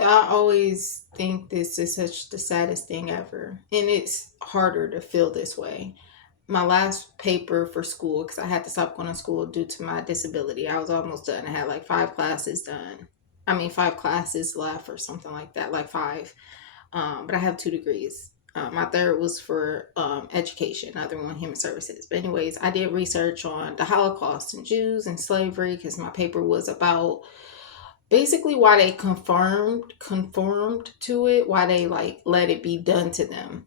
I always think this is such the saddest thing ever. And it's harder to feel this way. My last paper for school, because I had to stop going to school due to my disability, I was almost done. I had like five classes done. I mean, five classes left or something like that, like five. But I have two degrees. My third was for education, other one human services. But anyways, I did research on the Holocaust and Jews and slavery because my paper was about basically why they conformed to it, why they like let it be done to them,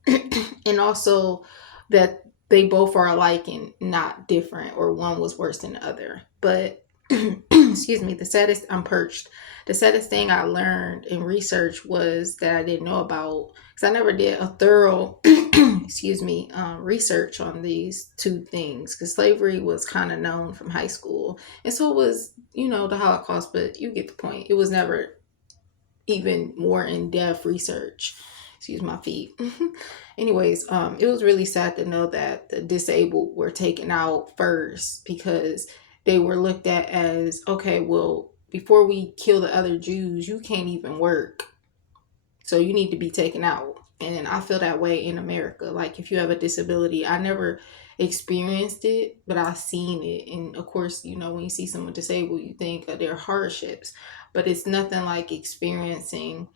and also that they both are alike and not different, or one was worse than the other. But excuse me, the saddest I'm perched. The saddest thing I learned in research was that I didn't know about because I never did a thorough excuse me research on these two things because slavery was kind of known from high school and so was the Holocaust, but you get the point. It was never even more in-depth research. Excuse my feet. Anyways, it was really sad to know that the disabled were taken out first because they were looked at as, okay, well, before we kill the other Jews, you can't even work, so you need to be taken out. And I feel that way in America. Like if you have a disability, I never experienced it, but I've seen it. And of course, when you see someone disabled, you think of their hardships, but it's nothing like experiencing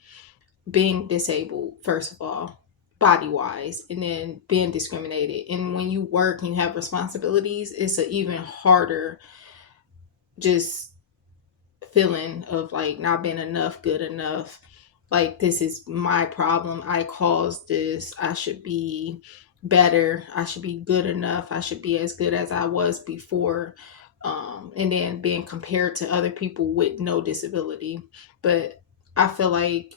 being disabled, first of all, body wise, and then being discriminated. And when you work and you have responsibilities, it's an even harder just feeling of like not being enough, good enough. Like, this is my problem. I caused this. I should be better. I should be good enough. I should be as good as I was before. And then being compared to other people with no disability. But I feel like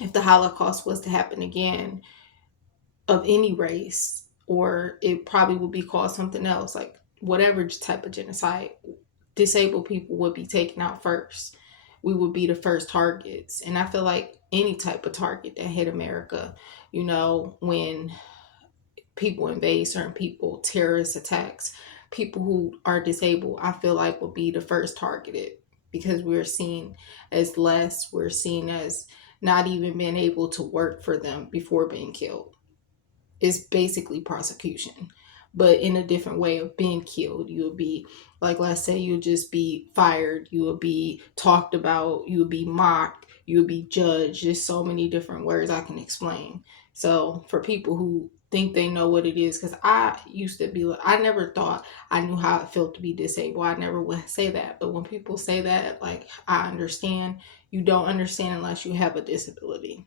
if the Holocaust was to happen again, of any race, or it probably would be called something else, like whatever type of genocide, disabled people would be taken out first. We would be the first targets. And I feel like any type of target that hit America, when people invade certain people, terrorist attacks, people who are disabled, I feel like will be the first targeted because we're seen as less, we're seen as not even being able to work for them before being killed. It's basically prosecution, but in a different way of being killed. You'll be, like, let's say you'll just be fired, you will be talked about, you will be mocked, you'll be judged. There's so many different words I can explain. So for people who think they know what it is, because I used to be like, I never thought I knew how it felt to be disabled. I never would say that, but when people say that, like, I understand. You don't understand unless you have a disability.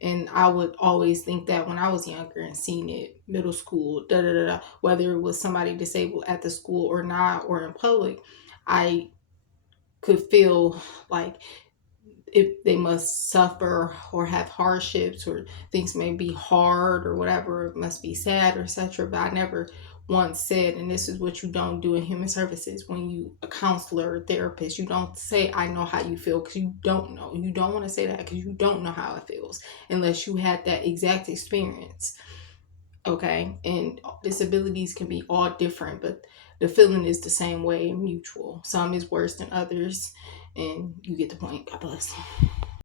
And I would always think that when I was younger and seeing it, middle school, da da da, da, whether it was somebody disabled at the school or not, or in public, I could feel like if they must suffer or have hardships or things may be hard or whatever, it must be sad or etc. But I never once said, and this is what you don't do in human services when you a counselor or therapist, you don't say I know how you feel, because you don't know. You don't want to say that because you don't know how it feels unless you had that exact experience. Okay, and disabilities can be all different, but the feeling is the same way and mutual. Some is worse than others, and you get the point. God bless.